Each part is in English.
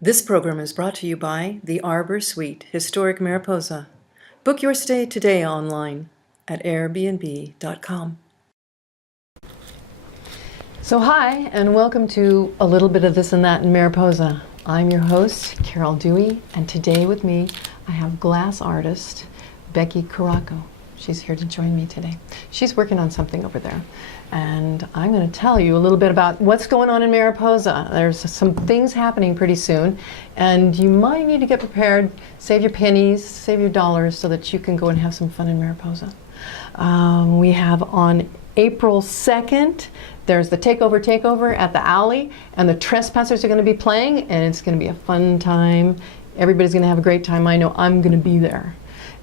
This program is brought to you by the Arbor Suite, Historic Mariposa. Book your stay today online at airbnb.com. So hi, and welcome to A Little Bit of This and That in Mariposa. I'm your host, Carol Dewey, and today with me I have glass artist Becky Caraco. She's here to join me today. She's working on something over there, and I'm going to tell you a little bit about what's going on in Mariposa. There's some things happening pretty soon, and you might need to get prepared, save your pennies, save your dollars, so that you can go and have some fun in Mariposa. We have on April 2nd, there's the Takeover at the Alley, and the Trespassers are going to be playing, and it's going to be a fun time. Everybody's going to have a great time. I know I'm going to be there.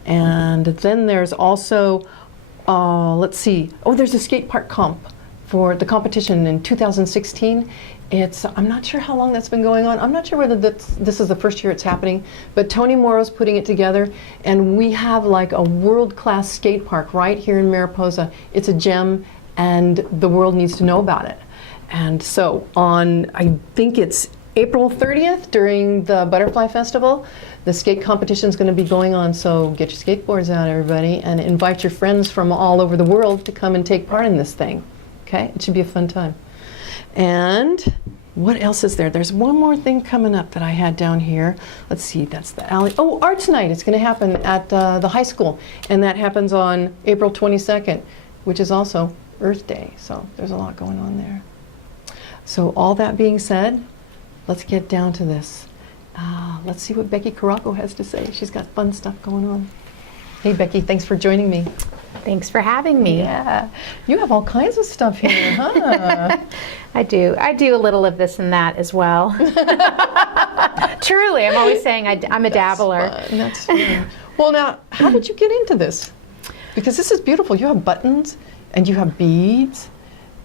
And then there's also, let's see, there's a skate park comp for the competition in 2016. I'm not sure how long that's been going on. I'm not sure whether this is the first year it's happening, but Tony Morrow's putting it together, and we have like a world-class skate park right here in Mariposa. It's a gem, and the world needs to know about it. And so I think it's April 30th during the Butterfly Festival, the skate competition is going to be going on, so get your skateboards out, everybody, and invite your friends from all over the world to come and take part in this thing. Okay? It should be a fun time. And what else is there? There's one more thing coming up that I had down here. Let's see, that's the alley. Oh, Arts Night. It's going to happen at the high school, and that happens on April 22nd, which is also Earth Day, so there's a lot going on there. So all that being said, let's get down to this. Let's see what Becky Caraco has to say. She's got fun stuff going on. Hey, Becky, thanks for joining me. Thanks for having me. Yeah, you have all kinds of stuff here, huh? I do a little of this and that as well. Truly, I'm always saying I'm a dabbler. That's fun. Well, now, how did you get into this? Because this is beautiful. You have buttons, and you have beads,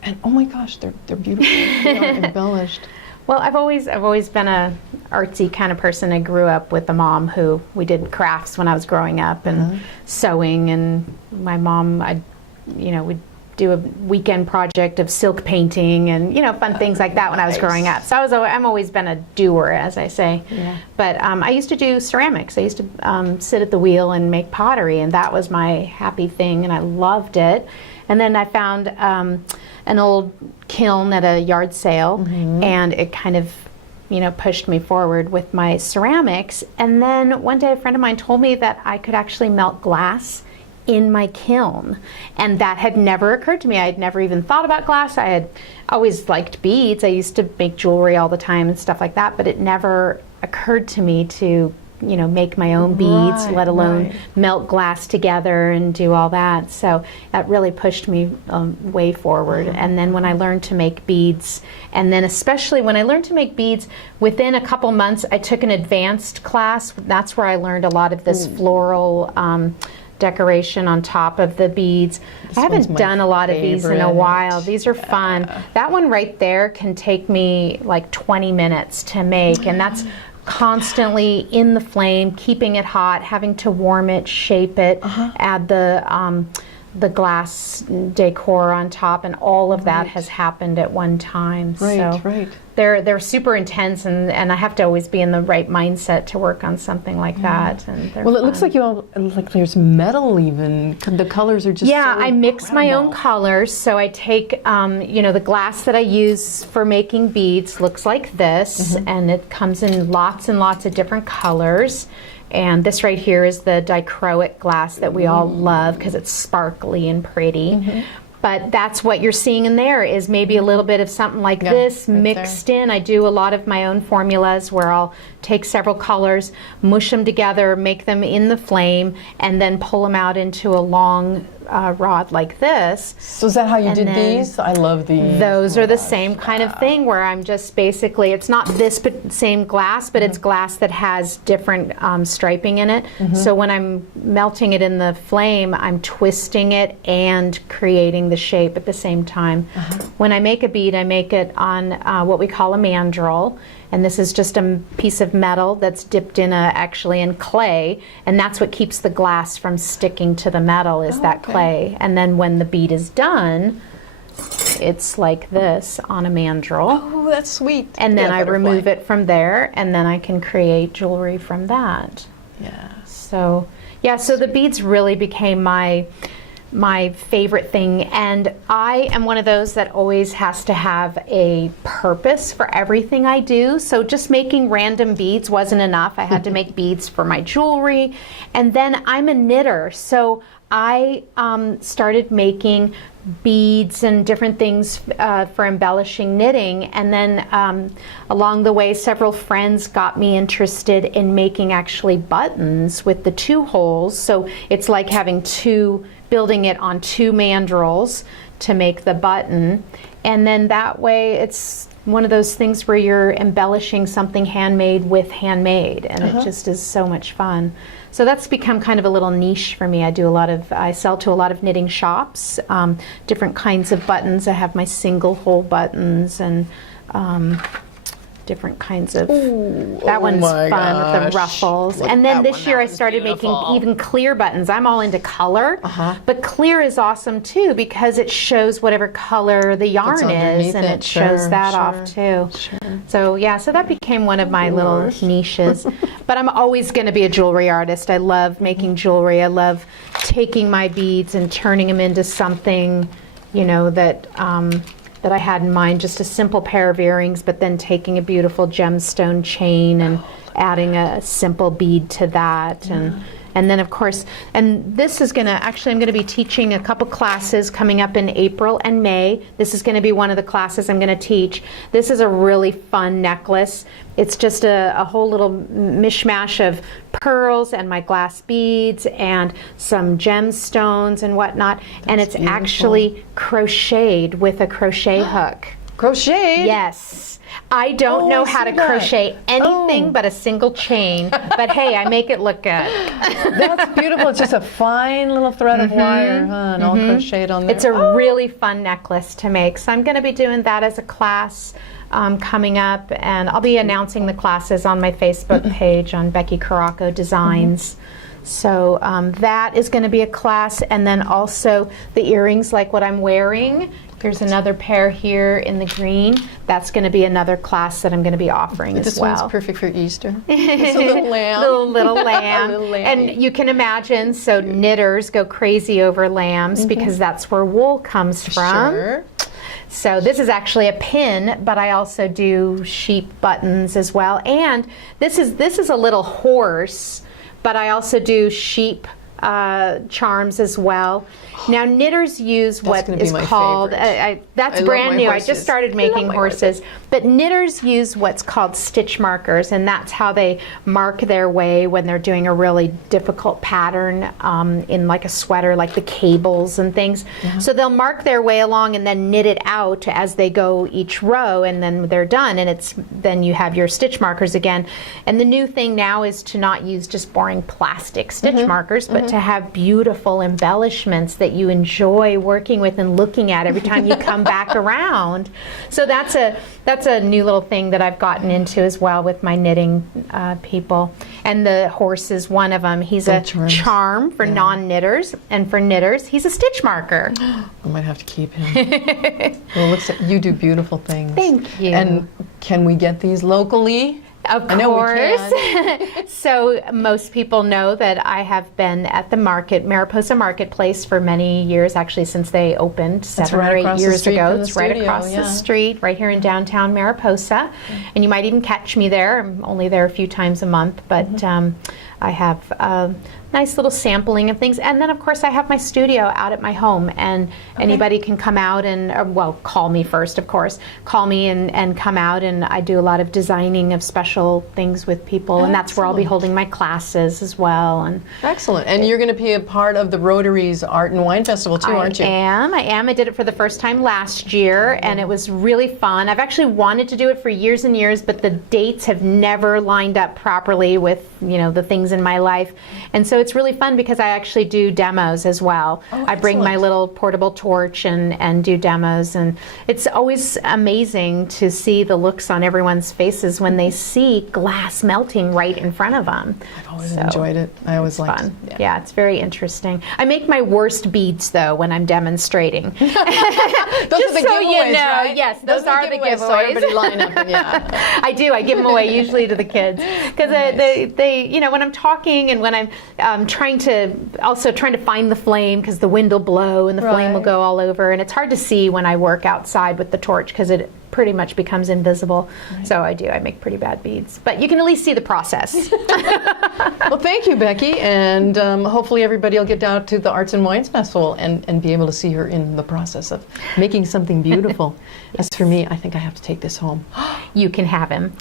and oh my gosh, they're beautiful. They are embellished. Well, I've always been a artsy kind of person. I grew up with a mom who we did crafts when I was growing up and sewing, and my mom, we'd do a weekend project of silk painting and fun things like that when I was growing up. So I'm always been a doer, as I say. Yeah. But I used to do ceramics. I used to sit at the wheel and make pottery, and that was my happy thing, and I loved it. And then I found an old kiln at a yard sale, and it kind of, pushed me forward with my ceramics. And then one day a friend of mine told me that I could actually melt glass in my kiln, and that had never occurred to me. I had never even thought about glass. I had always liked beads. I used to make jewelry all the time and stuff like that, but it never occurred to me to make my own beads, let alone melt glass together and do all that. So that really pushed me way forward. And then when I learned to make beads, and then especially when I learned to make beads, within a couple months I took an advanced class. That's where I learned a lot of this floral decoration on top of the beads. I haven't done a lot of these in a while. These are fun. That one right there can take me like 20 minutes to make, and that's constantly in the flame, keeping it hot, having to warm it, shape it, add the glass decor on top, and all of that has happened at one time. Right. They're super intense, and I have to always be in the right mindset to work on something like that. And well, it looks like there's metal even. The colors are just I mix my own colors. So I take the glass that I use for making beads looks like this, and it comes in lots and lots of different colors. And this right here is the dichroic glass that we all love because it's sparkly and pretty. But that's what you're seeing in there is maybe a little bit of something like this mixed in. I do a lot of my own formulas where I'll take several colors, mush them together, make them in the flame, and then pull them out into a long rod like this. So is that how you did these? I love these. Those are the same kind of thing where I'm just basically, it's not this same glass, but it's glass that has different striping in it. So when I'm melting it in the flame, I'm twisting it and creating the shape at the same time. When I make a bead, I make it on what we call a mandrel. And this is just a piece of metal that's dipped in actually in clay, and that's what keeps the glass from sticking to the metal is that clay. And then when the bead is done, it's like this on a mandrel. Oh, that's sweet. And then Yeah, I butterfly. remove it from there, and then I can create jewelry from that. Yeah. So yeah, so the beads really became my favorite thing, and I am one of those that always has to have a purpose for everything I do. So just making random beads wasn't enough. I had to make beads for my jewelry, and then I'm a knitter, so I started making beads and different things for embellishing knitting, and then along the way several friends got me interested in making actually buttons with the 2 holes. So it's like having building it on 2 mandrels to make the button, and then that way it's one of those things where you're embellishing something handmade with handmade, and it just is so much fun. So that's become kind of a little niche for me. I sell to a lot of knitting shops, different kinds of buttons. I have my single hole buttons and different kinds of, that one's fun with the ruffles. And then this year I started making even clear buttons. I'm all into color, but clear is awesome too because it shows whatever color the yarn is, and it shows that off too. So yeah, so that became one of my little niches. But I'm always going to be a jewelry artist. I love making jewelry. I love taking my beads and turning them into something, you know, that I had in mind, just a simple pair of earrings, but then taking a beautiful gemstone chain and adding a simple bead to that. And then of course, and this is gonna, actually I'm gonna be teaching a couple classes coming up in April and May. This is gonna be one of the classes I'm gonna teach. This is a really fun necklace. It's just a whole little mishmash of pearls and my glass beads and some gemstones and whatnot. And it's beautiful. Actually crocheted with a crochet hook. Crocheted? Yes. I don't know how to crochet anything but a single chain, but hey, I make it look good. That's beautiful. It's just a fine little thread of wire, and all crocheted on there. It's a really fun necklace to make. So I'm going to be doing that as a class coming up, and I'll be announcing the classes on my Facebook page on Becky Caraco Designs. So that is going to be a class, and then also the earrings like what I'm wearing. There's another pair here in the green. That's going to be another class that I'm going to be offering as well. This one's perfect for Easter. It's a little lamb. little lamb. Little lamb. And you can imagine, so knitters go crazy over lambs because that's where wool comes from. Sure. So this is actually a pin, but I also do sheep buttons as well. And this is a little horse, but I also do sheep charms as well. Now knitters use what is called, that's brand new. I just started making horses. But knitters use what's called stitch markers, and that's how they mark their way when they're doing a really difficult pattern in like a sweater, like the cables and things. So they'll mark their way along and then knit it out as they go each row, and then they're done, and then you have your stitch markers again. And the new thing now is to not use just boring plastic stitch markers, but to have beautiful embellishments that you enjoy working with and looking at every time you come back around. So that's a new little thing that I've gotten into as well with my knitting people. And the horse is one of them. He's a charm for non-knitters, and for knitters, he's a stitch marker. I might have to keep him. Well, it looks like you do beautiful things. Thank you. And can we get these locally? Of course. So most people know that I have been at the Mariposa Marketplace for many years, actually since they opened 7 or 8 years ago. It's right across the street, right here in downtown Mariposa. And you might even catch me there. I'm only there a few times a month, but I have a nice little sampling of things. And then of course I have my studio out at my home, and anybody can come out and, well, call me first, of course. Call me and come out, and I do a lot of designing of special things with people, and that's where I'll be holding my classes as well. And excellent. And you're going to be a part of the Rotary's Art and Wine Festival too, aren't you? I am. I did it for the first time last year, and it was really fun. I've actually wanted to do it for years and years, but the dates have never lined up properly with, you know, the things in my life. And so it's really fun because I actually do demos as well. I bring my little portable torch and do demos, and it's always amazing to see the looks on everyone's faces when they see see glass melting right in front of them. I've always enjoyed it. I always It's liked fun. it. Yeah, it's very interesting. I make my worst beads though when I'm demonstrating. Those are the so you giveaways, know, right? yes, those are the giveaways. So everybody line up and yeah. I do. I give them away usually to the kids because they, you know, when I'm talking and when I'm trying to find the flame because the wind will blow and the flame will Right. go all over, and it's hard to see when I work outside with the torch because it pretty much becomes invisible. Right. So I make pretty bad beads, but you can at least see the process. Well, thank you, Becky, and hopefully everybody will get down to the Arts and Wines Festival and be able to see her in the process of making something beautiful. As for me, I think I have to take this home. You can have him.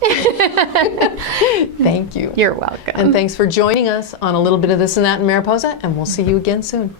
Thank you. You're welcome. And thanks for joining us on a little bit of this and that in Mariposa, and we'll see you again soon.